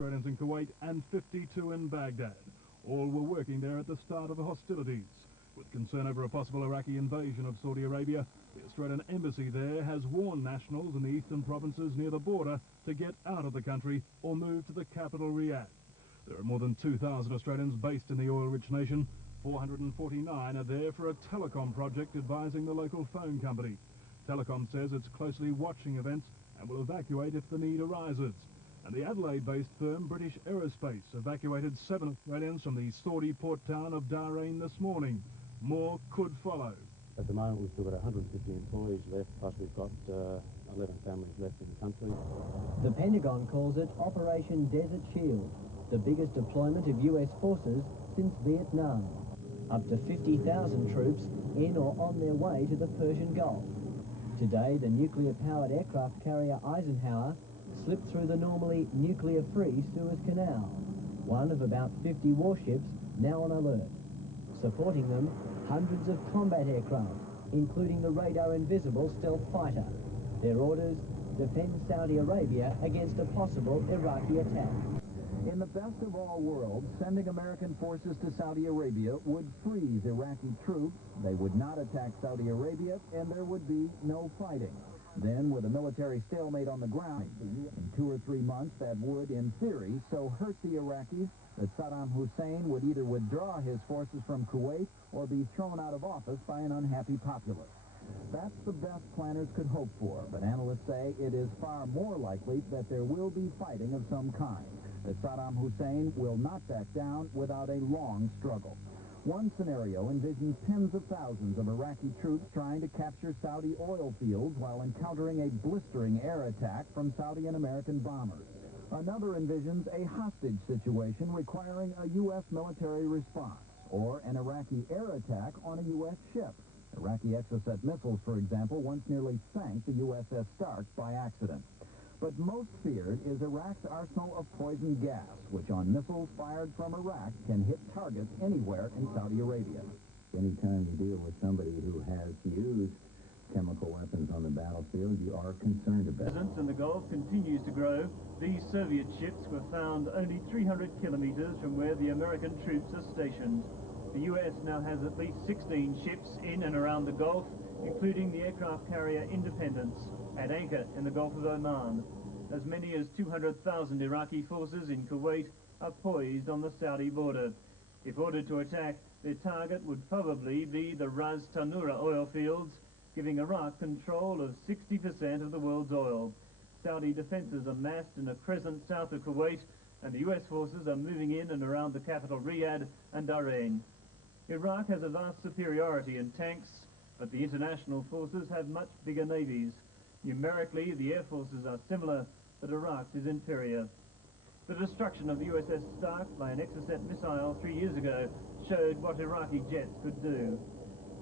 Australians in Kuwait and 52 in Baghdad. All were working there at the start of the hostilities. With concern over a possible Iraqi invasion of Saudi Arabia, the Australian embassy there has warned nationals in the eastern provinces near the border to get out of the country or move to the capital, Riyadh. There are more than 2,000 Australians based in the oil-rich nation. 449 are there for a telecom project advising the local phone company. Telecom says it's closely watching events and will evacuate if the need arises. And the Adelaide-based firm British Aerospace evacuated 7 Australians from the Saudi port town of Dhahran this morning. More could follow. At the moment we've still got 150 employees left, plus we've got 11 families left in the country. The Pentagon calls it Operation Desert Shield, the biggest deployment of US forces since Vietnam. Up to 50,000 troops in or on their way to the Persian Gulf. Today, the nuclear-powered aircraft carrier Eisenhower slipped through the normally nuclear-free Suez Canal, one of about 50 warships now on alert. Supporting them, hundreds of combat aircraft, including the radar-invisible stealth fighter. Their orders, defend Saudi Arabia against a possible Iraqi attack. In the best of all worlds, sending American forces to Saudi Arabia would freeze Iraqi troops, they would not attack Saudi Arabia, and there would be no fighting. Then, with a military stalemate on the ground, in 2 or 3 months, that would, in theory, so hurt the Iraqis that Saddam Hussein would either withdraw his forces from Kuwait or be thrown out of office by an unhappy populace. That's the best planners could hope for, but analysts say it is far more likely that there will be fighting of some kind, that Saddam Hussein will not back down without a long struggle. One scenario envisions tens of thousands of Iraqi troops trying to capture Saudi oil fields while encountering a blistering air attack from Saudi and American bombers. Another envisions a hostage situation requiring a U.S. military response, or an Iraqi air attack on a U.S. ship. Iraqi Exocet missiles, for example, once nearly sank the USS Stark by accident. But most feared is Iraq's arsenal of poison gas, which on missiles fired from Iraq can hit targets anywhere in Saudi Arabia. Anytime you deal with somebody who has used chemical weapons on the battlefield, you are concerned about it. Presence in the Gulf continues to grow. These Soviet ships were found only 300 kilometers from where the American troops are stationed. The U.S. now has at least 16 ships in and around the Gulf, including the aircraft carrier Independence, at anchor in the Gulf of Oman. As many as 200,000 Iraqi forces in Kuwait are poised on the Saudi border. If ordered to attack, their target would probably be the Ras Tanura oil fields, giving Iraq control of 60% of the world's oil. Saudi defences are massed in a crescent south of Kuwait, and the US forces are moving in and around the capital Riyadh and Dhahran. Iraq has a vast superiority in tanks, but the international forces have much bigger navies. Numerically, the air forces are similar, but Iraq's is inferior. The destruction of the USS Stark by an Exocet missile 3 years ago showed what Iraqi jets could do.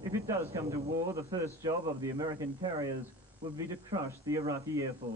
If it does come to war, the first job of the American carriers would be to crush the Iraqi Air Force.